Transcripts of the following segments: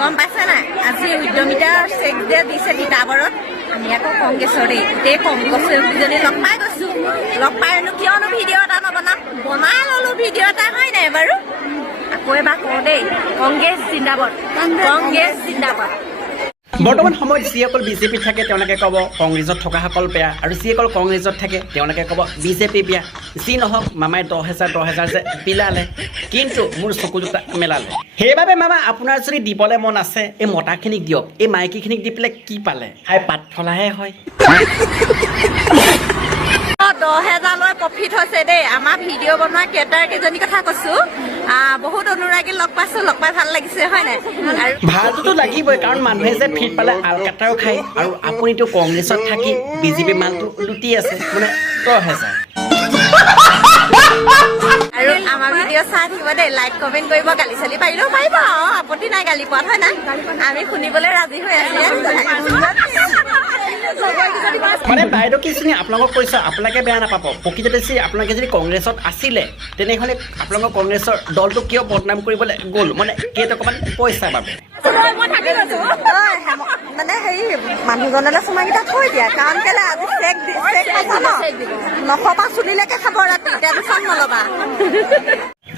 গম পাইছে নাই আজি উদ্যমিতাৰ চেক দিয়ে দিছে তিতাবৰত আমি আকৌ কংগ্ৰেছৰ দেই কংগ্ৰেছজনী লগ পাই গৈছোঁ লগ পাইনো কিয়নো ভিডিঅ' এটা নবনাম বনাই ল'লোঁ ভিডিঅ' এটা হয় নাই বাৰু আকৌ এবাৰ কওঁ দেই কংগ্ৰেছ জিন্দাবাদ কংগ্ৰেছ জিন্দাবাদ বৰ্তমান সময়ত যিসকল বিজেপিত থাকে তেওঁলোকে ক'ব কংগ্ৰেছত থকাসকল বেয়া আৰু যিসকল কংগ্ৰেছত থাকে তেওঁলোকে ক'ব বিজেপি বেয়া যি নহওক মামাই 10,000 যে বিলালে কিন্তু মোৰ চকু দুটা মেলালে সেইবাবে মামা আপোনাৰ যদি দিবলৈ মন আছে এই মতাখিনিক দিয়ক এই মাইকীখিনিক দি পেলাই কি পালে খাই পাত ফলাহে হয় 10,000 লৈ প্ৰফিট হৈছে দেই আমাৰ ভিডিঅ' বনোৱা ক্ৰিয়েটাৰ কেইজনী কথা কৈছোঁ বহুত অনুৰাগী লগ পাইছোঁ লগ পাই ভাল লাগিছে হয় নাই আৰু ভালটোতো লাগিবই কাৰণ মানুহে যে ফিট পালে আলকাটাও খায় আৰু আপুনিতো কংগ্ৰেছত থাকি বিজেপি মালটো লুটি আছে মানে 10,000 আৰু আমাৰ ভিডিঅ' চাই থাকিব দেই লাইক কমেণ্ট কৰিব গালি চালি পাৰিলেও পাৰিব আপত্তি নাই গালি পোৱাত হয় নাই আমি শুনিবলৈ ৰাজি হৈ আছোঁ মানে বাইদেউ কিছুমানে আপোনালোকক কৈছে আপোনালোকে বেয়া নাপাব প্ৰকৃততে আপোনালোকে যদি কংগ্ৰেছত আছিলে তেনেহ'লে আপোনালোকৰ কংগ্ৰেছৰ দলটো কিয় বদনাম কৰিবলৈ গ'ল মানে কেইটকামান পইচা পাব মানে হেৰি মানুহজনলৈ চুমাকেইটা থৈ দিয়া কাৰণ কেলে আজি চেক নখপা চুলিলৈকে খাব ৰাতি টেনশ্যন নল'বা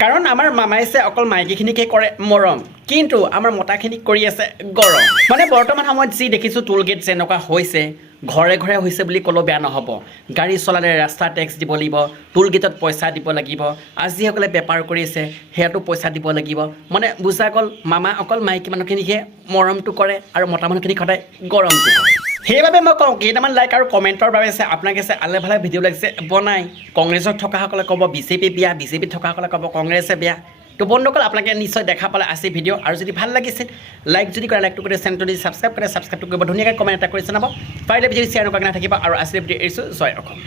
কাৰণ আমাৰ মামাইছে অকল মাইকীখিনিকে কৰে মৰম কিন্তু আমাৰ মতাখিনিক কৰি আছে গৰম মানে বৰ্তমান সময়ত যি দেখিছোঁ টোল গেট যেনেকুৱা হৈছে ঘৰে ঘৰে হৈছে বুলি ক'লেও বেয়া নহ'ব গাড়ী চলালে ৰাস্তা টেক্স দিব লাগিব টোল গেটত পইচা দিব লাগিব আজি যিসকলে বেপাৰ কৰি আছে সেয়াতো পইচা দিব লাগিব মানে বুজা গ'ল মামা অকল মাইকী মানুহখিনিকহে মৰমটো কৰে আৰু মতা মানুহখিনিক সদায় গৰমটো কৰে সেইবাবে মই কওঁ কেইটামান লাইক আৰু কমেণ্টৰ বাবে আপোনালোকে আলে ভালে ভিডিঅ' লাগিছে বনাই কংগ্ৰেছত থকাসকলে ক'ব বিজেপি বেয়া বিজেপিত থকাসকলে ক'ব কংগ্ৰেছে বেয়া তো বন্ধুসকল আপোনালোকে নিশ্চয় দেখা পালে আছে ভিডিঅ' আৰু যদি ভাল লাগিছে লাইক যদি কৰে লাইকটো কৰি চেনেলটো যদি ছাবস্ক্ৰাইবটো কৰিব ধুনীয়াকৈ কমেণ্ট এটা কৰি জনাব পাৰিলে ভিডিঅ' শ্বেয়াৰ নকৰাকৈ নাথাকিব আৰু আছে ভিডিঅ' এৰিছোঁ জয় অসম।